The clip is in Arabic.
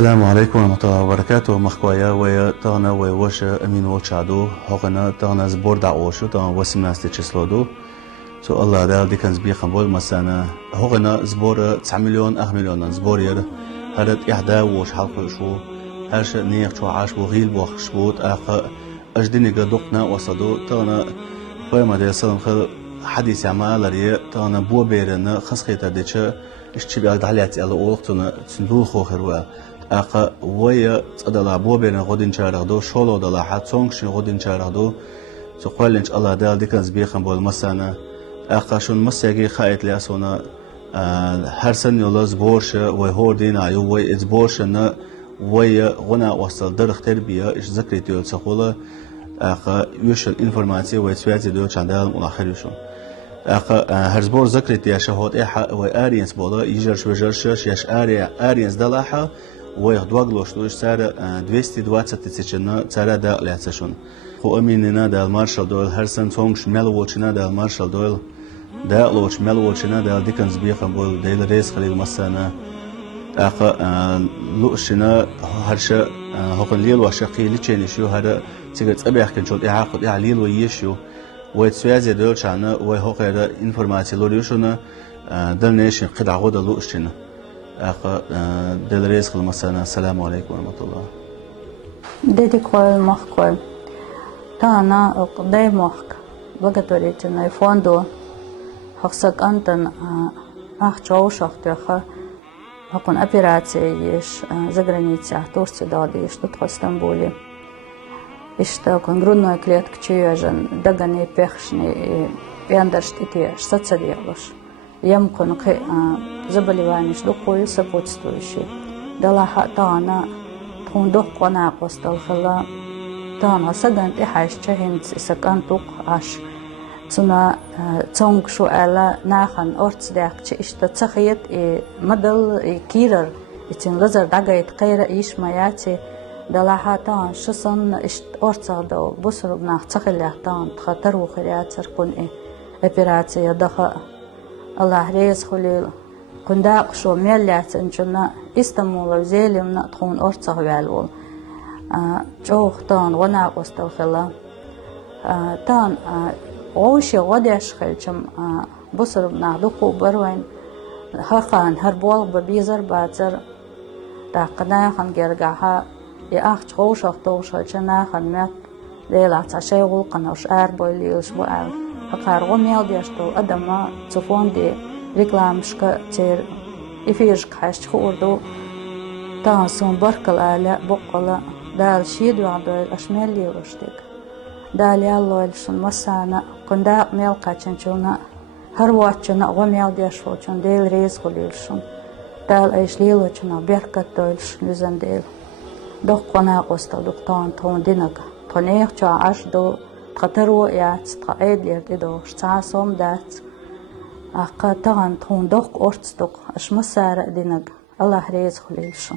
السلام عليكم ورحمة الله وبركاته. مخكوايا ويا تانا ويوش أمين وشادو هقنا تانا زبور دعوشو تانا وسمناستي تشسلودو سو الله دال دي كان زبي خنبول مسانا هقنا زبور 9 مليون 8 مليون زبور ير هرت إحدى وش حلقة شو هرش نيخ شو عاش وغيل بوخشبوت أخ أجدني قدقنا وصدو تانا قيمة دي سلام خل حديث عمال لري تانا بو بيرنا خسخيتا ديتش اشتبي دعلياتي على أولقتنا تندول خوخروا أخ ويا تدلا بو بين غودين شارغدو شولو دلا حاتسونغ غودين شارغدو تقولنش الله دال ديكن زبيخن بول مسانا أخ شون مسيجي خايت لي أسونا هر سن يولز بورش وهوردين عيو وي إزبورشنا ويا غنا وصل درخ تربية إيش ذكرت يول سخولا أخ يوشل إنفورماتي ويتسويتي دو چندال ملاخريشون أخ هرزبور ذكرت يا شهود إيحا وآرينس بولا يجرش وجرش يش آرينس دلاحا ويخدوغلوش دوش سارة 220 تسيشنا سارة دا لاتسشون خو أميننا دا المارشال دويل هرسن تونغش ملووشنا دا المارشال دويل دا لوش ملووشنا دا ديكنز بيخن بول ديل ريس خليل مسانا أخ لوشنا هرشا هقن ليل وشقي لتشينيشو هذا تيجت أبيح كنشود إعاقد إعليل ويشيو ويتسويزي دول شانا ويهوقير إنفورماتي لوريوشنا دلنيشن قد عقود لوشنا أخ دل رزق المسانا. السلام عليكم ورحمة الله. ديدي كوي مخكوي تانا قدي مخك بقتوري تنا يفوندو حقسك أنتن أخشوش أختيخا هكون أبيراتي يش زغرانيتي أختورتي دادي يش تدخل اسطنبولي إشتا كون грудной клетки чуяжен дагани пехшни яндершт итеш социалиш ямкон заболевания что кое сопутствующие дала хатана тондох кона постал хала тана сагант ихаш чахин сакантук аш цуна цонг шу ала нахан ортсдакчи ишта цахиет мадал кирер итин лазар дагайт қайра иш маяти دلا حاتان شصن اشت أرصادو بصرب ناخ تخلياتان خطر وخريات سرقون أبيراتي دخا الله ريس خليل كندا قشو ميلات انجنا استمول وزيلم تخون أرصا والول جوخ تان ونا قستو خلا تان اوشي غداش خلچم بصرب ناخ دخو بروين هخان هربول ببيزر باتر تاقنا خان جرقاها يا أخ تروش أختوش هالشنا خدمات ليلة عشاء قناش بوليش بقى أقارو ميل ديشتو أدم تفون دي ريكلامشك تير إفيجك حاش خوردو تانسون بركل آلاء بقلا دال شيدو عدو الأشمال لي ورشتك دال يالو الشن مسانا كندا ميل قاتشنشونا هرواتشنا وميل ديشوشن ديل ريز خليلشن دال أيش ليلوشنا بيركت دولش لزن ديل دوخ قنا قستا دوختان تون دينك تونيخ چا عش دو تخطرو يات تقايد ليرد دو شتا سوم دات أقا تغن تون دوخ أرتس دوخ أش مسار دينك الله ريز خليلشن